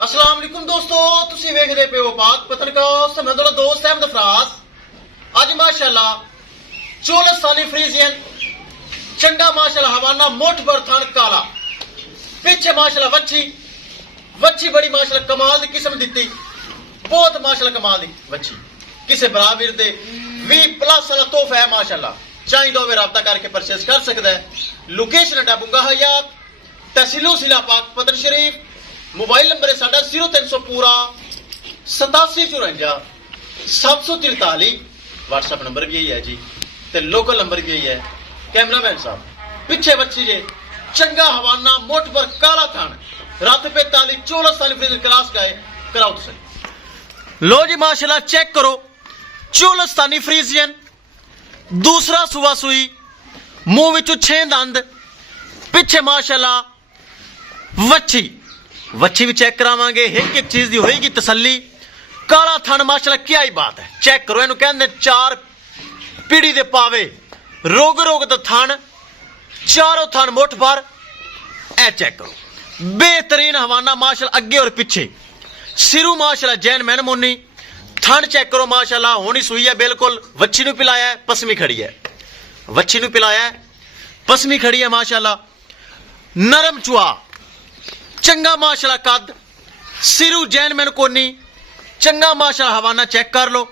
अस्सलाम वालेकुम दोस्तों, तुसी वेखदे पे हो पाक पत्रकार ते मैं तुहाडा दोस्त अहमद फराज। अज माशाअल्लाह चोलस्तानी फ्रीजियन चंगा माशाअल्लाह हवाना मोट बरथान काला पीछे माशाअल्लाह वच्छी बड़ी माशाअल्लाह कमाल दी किस्म दित्ती, बहुत माशाअल्लाह कमाल दी वच्छी किसे बराबर दे 20+ वाला तोहफा है माशाअल्लाह। चाहिए वे राब्ता करके परचेज कर सकता है। लोकेशन है बुंगा हयात, तहसीलो जिला पाक पतन शरीफ। मोबाइल नंबर है साडा 0300 पूरा 8754 743। व्हाट्सएप नंबर भी यही है जी, ते लोकल नंबर भी यही है। कैमरामैन साहब पिछे बच्ची जे चंगा हवाना मोट पर काला थान रात पे ताली 14 फ्रीजर क्लास गए कराओ तुम। लो जी माशाल्लाह चेक करो, चोलस्तानी फ्रीजियन दूसरा सुआ सुई, मुंह विचों 6 दंद, पिछे माशाल्लाह वच्छी भी चेक करावांगे। एक चीज दी होएगी तसल्ली। काला थन माशाल्लाह क्या ही बात है, चेक करो। इन्हू कहंदे 4 पीढ़ी दे पावे, रोग दा थन, चारों थन मुठ भर। ए चेक करो, बेहतरीन हवाना माशाल्लाह अगे और पिछे। सिरू माशाल्लाह जैन मैन मुन्नी। थन चेक करो माशाल्लाह, होनी सुई है बिल्कुल। वच्छी नू पिलाया है, पसमी खड़ी है। वच्छी नू पिलाया है, पसमी खड़ी है माशाल्लाह। नरम चुआ, चंगा माशाल्लाह कद, सिरू जैन मैन कोनी, चंगा माशाल्लाह हवाना चेक कर लो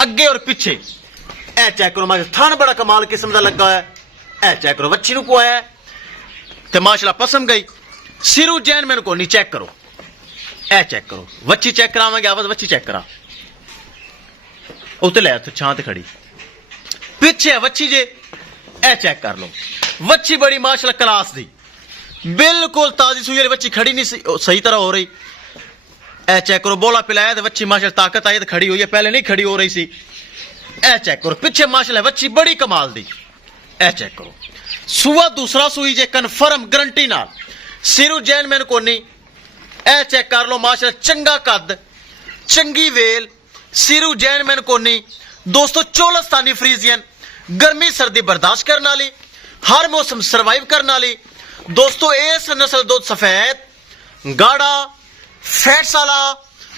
अगे और पिछे। ए चेक करो माशाल्लाह, थन बड़ा कमाल किस्म का लगा है। ए चेक करो, वच्छी नू पुआया ते माशाल्लाह पसम गई। सिरू जैन मैन कोनी, चेक करो। ए चेक करो, वच्छी चेक करावांगे। आवाज वच्छी चेक करा, उत्ते लै छां ते खड़ी पिछे है वच्छी जे। ए चेक कर लो, वच्छी बड़ी माशाल्लाह क्लास दी, बिल्कुल ताजी सुई वाली वच्छी खड़ी नहीं सही तरह हो रही। ए चेक करो, बोला पिलाया तो वच्छी माशाल्लाह ताकत आई तो खड़ी हुई है, पहले नहीं खड़ी हो रही सी। ए चेक करो, पिछे माशाल्लाह वच्छी बड़ी कमाल दी। ए चेक करो, सुआ दूसरा सुई जे कन्फर्म गारंटी नाल। सिरू जैन मैन कोनी। ए चेक कर लो माशाल्लाह, चंगा कद, चंगी वेल, सिरू जैन मैन कोनी। दोस्तों चोलस्तानी फ्रीजियन गर्मी सर्दी बर्दाश्त करने वाली, हर मौसम सर्वाइव करने वाली। दोस्तों इस नस्ल दूध सफेद गाढ़ा फैट्स वाला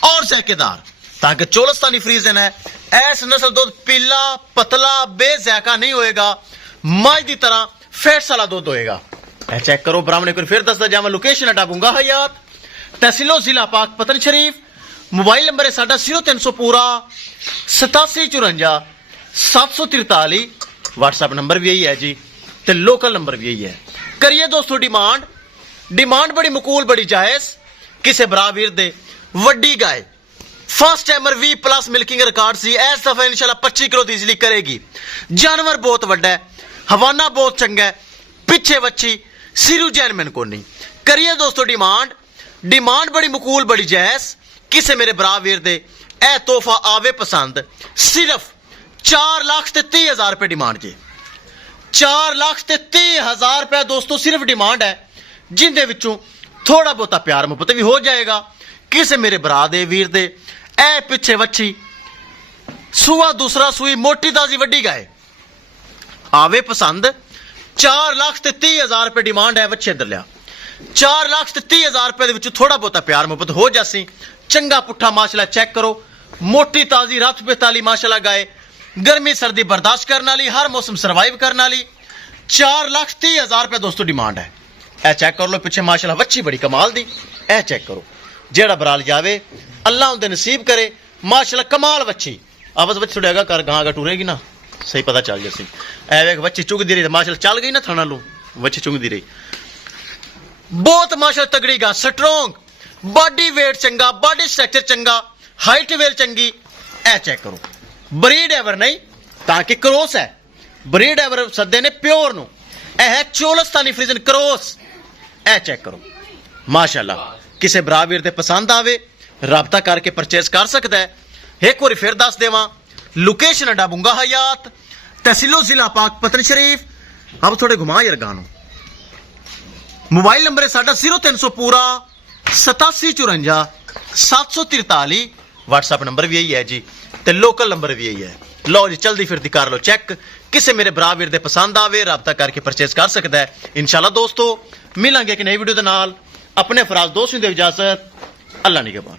और जायकेदार, ताकि चोलस्तानी फ्रीजियन है। ऐस नस्ल दूध पीला पतला बेजायका नहीं होएगा, मज की तरह फैट्स वाला दूध होएगा। ए चेक करो, ब्राह्मण को फिर दसदा जावा। लोकेशन है बुंगा हयात, तहसीलो जिला पाक पतन शरीफ। मोबाइल नंबर है साडा 0300 पूरा 8754 743। व्हाट्सएप नंबर भी यही है जी, ते लोकल नंबर भी यही है। करिए दोस्तों डिमांड बड़ी मकूल बड़ी जायज। किसे बराबर दे वड्डी guy first timer 20+ milking record सी, इस दफा इंशाल्लाह 25 किलो इजिली करेगी। जानवर बहुत वड्डा है, हवाना बहुत चंगा है, पिछे वच्छी, सिरू जैन मैन को नहीं। करिए दोस्तों डिमांड बड़ी मकूल बड़ी जायज। किसे मेरे बराबर दे ए तोहफा आवे पसंद। सिर्फ 4,30,000 रुपए डिमांड जी, 4,30,000 रुपए दोस्तों सिर्फ डिमांड है, जिंदे विचों थोड़ा बहुता प्यार मुहब्बत भी हो जाएगा। किसे मेरे बरा दे वीर दे ए पिछे वच्छी, सुआ दूसरा सुई, मोटी ताजी वड्डी गाय आवे पसंद। 4,30,000 रुपए डिमांड है। वच्छे इधर लिया 4,30,000 रुपए दे थोड़ा बहुता प्यार मुहब्बत हो जासी। चंगा पुट्ठा माशाल्लाह चेक करो, मोटी ताजी रात पे ताली माशाल्लाह गाय, गर्मी सर्दी बर्दाश्त करने वाली, हर मौसम सर्वाइव करने वाली। 4,30,000 रुपए दोस्तों डिमांड है। ए चेक कर लो, पिछे माशाल्लाह वच्छी बड़ी कमाल दी। ए चेक करो, जेड़ा बराल जावे अल्लाह उनके नसीब करे। माशाल्लाह कमाल वच्छी। आवाज वच्छी थोड़ा कर गां टूरेगी ना, सही पता चल जासी। ए वेख वच्छी चुगदी रही, माशाल्लाह चल गई ना थाना लो, वच्छी चुगदी रही। बहुत माशाल्लाह तगड़ी गा, स्ट्रोंग, बॉडी वेट चंगा, बॉडी स्ट्रक्चर चंगा, हाइट वेल चंगी। ए चेक करो, ब्रीड एवर नहीं ताकि क्रॉस है, ब्रीड एवर सदे ने प्योर नु। ए है चोलस्तानी फ्रीजियन क्रॉस। ए चेक करो माशाल्लाह, किसे बराबर दे पसंद आवे राब्ता करके परचेज कर सकता है। एक बार फिर दस देवा, लोकेशन है बुंगा हयात, तहसीलो जिला पाक पतन शरीफ। अब थोड़े घुमा यार गानो। मोबाइल नंबर है साडा 0300 पूरा 8754 743। व्हाट्सएप नंबर भी यही है जी, ते लोकल नंबर भी यही है। लो जी चलदी फिरदी कर लो चेक, किसे मेरे बराबर दे पसंद आवे राब्ता करके परचेज कर सकता है। इंशाल्लाह दोस्तों मिलांगे एक नई वीडियो दे नाल। अपने फराज दोस्त दे इजाजत, अल्लाह निगहबान।